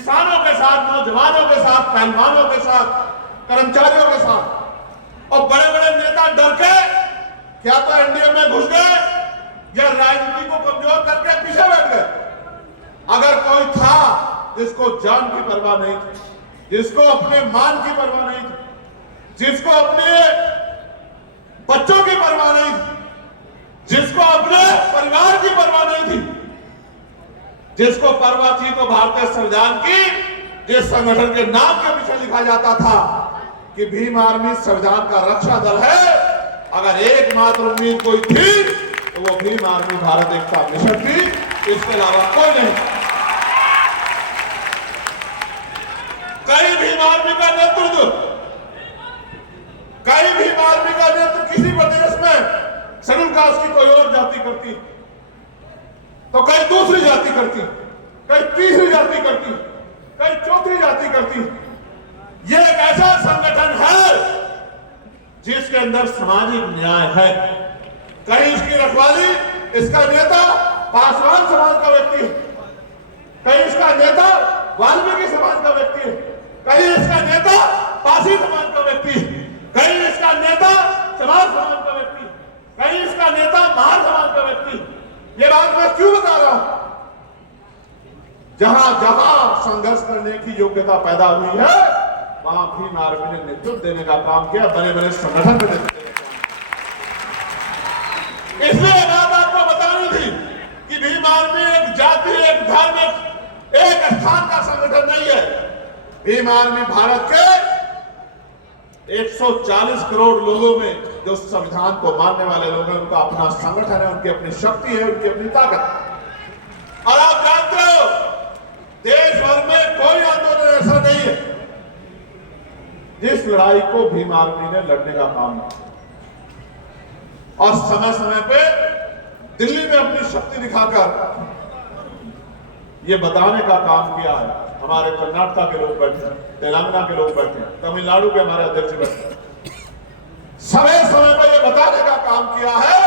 किसानों के साथ, नौजवानों के साथ, पहलवानों के साथ, कर्मचारियों के साथ। और बड़े बड़े नेता डर के क्या तो एनडीए में घुस गए या राजनीति को कमजोर करके पीछे बैठ गए। अगर कोई था जिसको जान की परवाह नहीं थी, जिसको अपने मान की परवाह नहीं थी, जिसको अपने बच्चों की परवाह नहीं थी, जिसको अपने परिवार की परवाह नहीं थी, जिसको परवाह थी तो भारतीय संविधान की, जिस संगठन के नाम के पीछे लिखा जाता था कि भीम आर्मी संविधान का रक्षा दल है, अगर एकमात्र उम्मीद कोई थी तो वो भीम आर्मी भारत एकता मिशन थी, इसके अलावा कोई नहीं। कई भीम आर्मी का नेतृत्व, कई भीम आर्मी का नेतृत्व किसी प्रदेश में शेड्यूल कास्ट की कोई और जाति करती तो कई दूसरी जाति करती, कई तीसरी जाति करती, कई चौथी जाति करती। यह एक ऐसा संगठन है जिसके अंदर सामाजिक न्याय है। कहीं इसकी रखवाली इसका नेता पासवान समाज का व्यक्ति है, कहीं इसका नेता वाल्मीकि समाज का व्यक्ति है, कहीं इसका नेता पासी समाज का व्यक्ति है, कहीं इसका नेता चमार समाज का व्यक्ति, कहीं इसका नेता महार समाज का व्यक्ति। ये बात मैं क्यों बता रहा हूं? जहां जहां संघर्ष करने की योग्यता पैदा हुई है वहां भीम आर्मी ने नेतृत्व देने का काम किया, बड़े बड़े संगठन में नेतृत्व देने का काम। इसलिए बात आपको बतानी थी कि भीम आर्मी एक जाति, एक धर्म, एक स्थान का संगठन नहीं है। भीम आर्मी भारत के 140 करोड़ लोगों में जो संविधान को मानने वाले लोग हैं, उनका अपना संगठन है, उनकी अपनी शक्ति है, उनकी अपनी ताकत है। और आप जानते हो देश भर में कोई आंदोलन ऐसा नहीं है जिस लड़ाई को भीम आर्मी ने लड़ने का काम किया और समय समय पे दिल्ली में अपनी शक्ति दिखाकर ये बताने का काम किया है। हमारे कर्नाटक के लोग बैठे हैं, तेलंगाना के लोग बैठे हैं, तमिलनाडु के हमारे अध्यक्ष बैठे हैं। समय समय पर ये बताने का काम किया है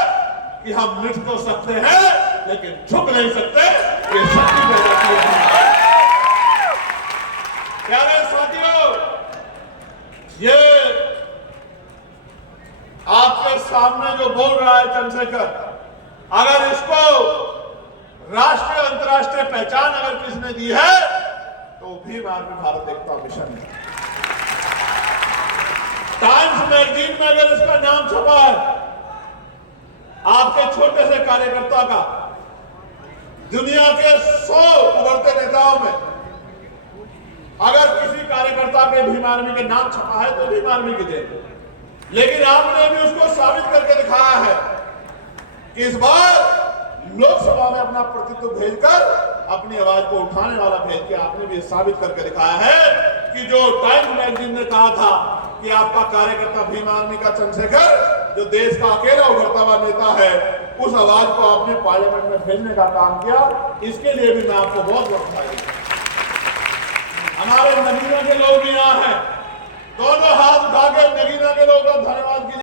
कि हम मिट तो सकते हैं लेकिन झुक नहीं सकते। ये शक्ति पैदा की है। प्यारे साथियों, ये आपके सामने जो बोल रहा है चंद्रशेखर, अगर इसको राष्ट्रीय अंतर्राष्ट्रीय पहचान अगर किसने दी है तो भीम आर्मी भारत एकता मिशन है। टाइम्स मैगजीन में अगर इसका नाम छपा है, आपके छोटे से कार्यकर्ता का दुनिया के 100 उभरते नेताओं में अगर किसी कार्यकर्ता के भीम आर्मी के नाम छपा है तो भीम आर्मी की देन। लेकिन आपने भी उसको साबित करके दिखाया है कि इस बार लोकसभा में अपना प्रतिनिधित्व भेजकर अपनी आवाज को उठाने वाला भेज के आपने भी साबित करके दिखाया है कि जो टाइम्स मैगजीन ने कहा था कि आपका कार्यकर्ता भीम आर्मी का चंद्रशेखर जो देश का अकेला उभरता हुआ नेता है, उस आवाज को आपने पार्लियामेंट में भेजने का काम किया। इसके लिए भी मैं आपको बहुत बहुत बधाई देता हूं। हमारे नगीना के लोग यहाँ हैं, दोनों हाथ उठा के नगीना के लोगों का धन्यवाद कीजिए।